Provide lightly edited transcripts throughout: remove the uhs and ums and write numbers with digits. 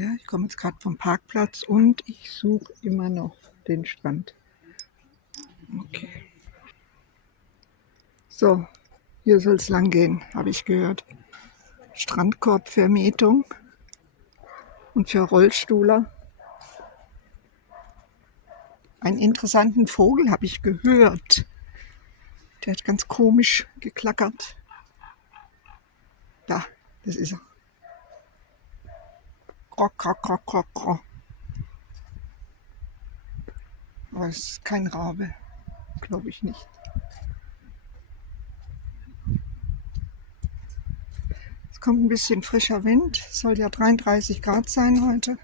Ja, ich komme jetzt gerade vom Parkplatz und ich suche immer noch den Strand. Okay. So, hier soll es lang gehen, habe ich gehört. Strandkorbvermietung und für Rollstuhler. Einen interessanten Vogel habe ich gehört. Der hat ganz komisch geklackert. Da, das ist er. Krok, krok, krok, krok, krok. Aber es ist kein Rabe. Glaube ich nicht. Es kommt ein bisschen frischer Wind. Es soll ja 33 Grad sein heute.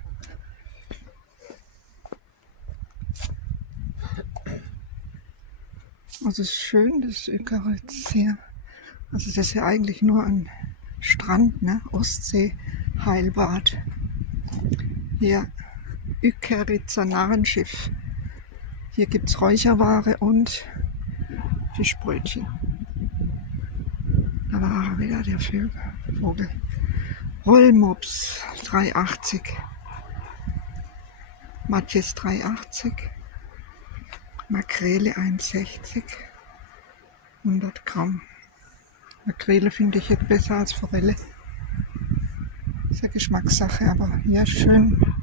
Also es ist schön, das Ückeritz hier. Also das ist ja eigentlich nur ein Strand, ne? Ostsee, Heilbad. Hier Ückeritzer Narrenschiff. Hier gibt es Räucherware und Fischbrötchen. Da war er wieder, der Vogel. Rollmops 3,80. Matjes 3,80. Makrele 1,60. 100 Gramm. Makrele finde ich jetzt besser als Forelle. Ist ja Geschmackssache, aber hier schön.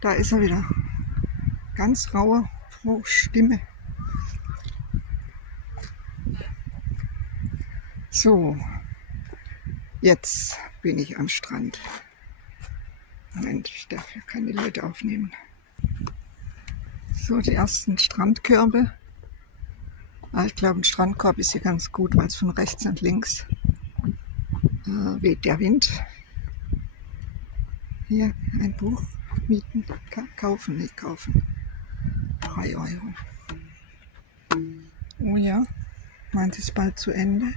Da ist er wieder. Ganz raue, frohe Stimme. So, jetzt bin ich am Strand. Moment, ich darf ja keine Leute aufnehmen. So, die ersten Strandkörbe. Ich glaube, ein Strandkorb ist hier ganz gut, weil es von rechts und links weht der Wind. Hier ein Buch mieten, kaufen, nicht kaufen. 3 Euro. Oh ja, meint es bald zu Ende.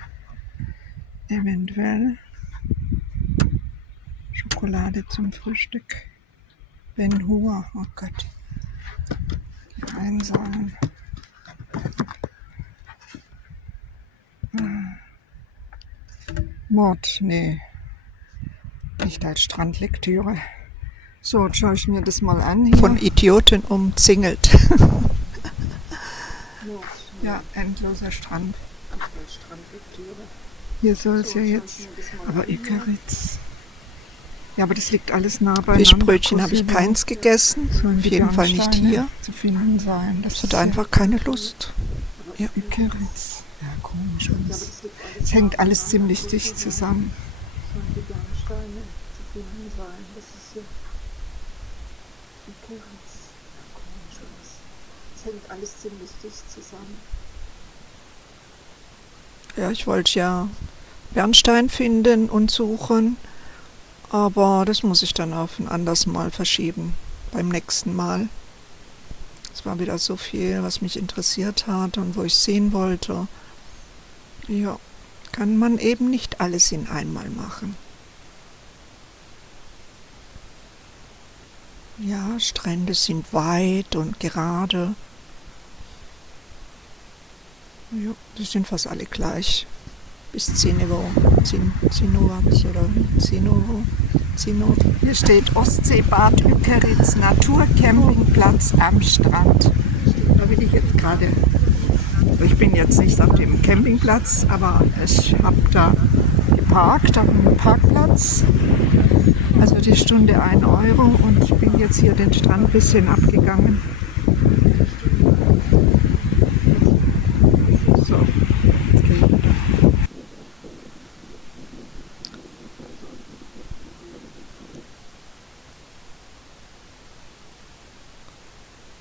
Eventuell Schokolade zum Frühstück. Ben Hur, oh Gott. Die Einsamen. Mord, nee. Nicht als Strandlektüre. So, jetzt schaue ich mir das mal an. Hier. Von Idioten umzingelt. Ja, endloser Strand. Hier soll es ja jetzt. Aber Ikeritz. Ja, aber das liegt alles nah beieinander. Fischbrötchen habe ich keins gegessen. Auf jeden Fall nicht hier. Zu finden sein. Ich hatte einfach keine Lust. Ja, Ikeritz. Ja, komisch. Es hängt alles ziemlich dicht zusammen. Die Bernsteine zu finden sein. Das ist ja Ikeritz. Ja, komisch. Es hängt alles ziemlich dicht zusammen. Ja, ich wollte ja Bernstein finden und suchen, aber das muss ich dann auf ein anderes Mal verschieben, beim nächsten Mal. Es war wieder so viel, was mich interessiert hat und wo ich sehen wollte. Ja, kann man eben nicht alles in einmal machen. Ja, Strände sind weit und gerade. Ja, die sind fast alle gleich. Bis Zinnova oder Zinnova. Hier steht Ostseebad Ückeritz, Naturcampingplatz am Strand. Da bin ich jetzt gerade. Ich bin jetzt nicht auf dem Campingplatz, aber ich habe da geparkt auf dem Parkplatz. Also die Stunde 1 Euro und ich bin jetzt hier den Strand ein bisschen abgegangen. So, jetzt gehe ich wieder.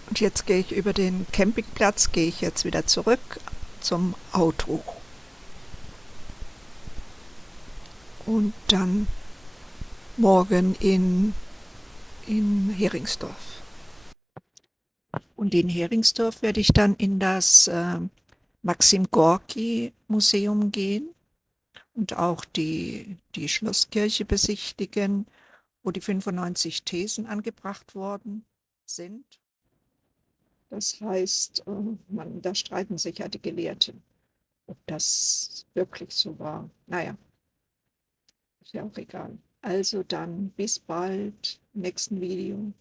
Und jetzt gehe ich über den Campingplatz, gehe ich jetzt wieder zurück zum Auto. Und dann morgen in Heringsdorf. Und in Heringsdorf werde ich dann in das Maxim Gorki Museum gehen und auch die Schlosskirche besichtigen, wo die 95 Thesen angebracht worden sind. Das heißt, da streiten sich ja die Gelehrten, ob das wirklich so war. Naja, ist ja auch egal. Also dann bis bald. nächsten Video.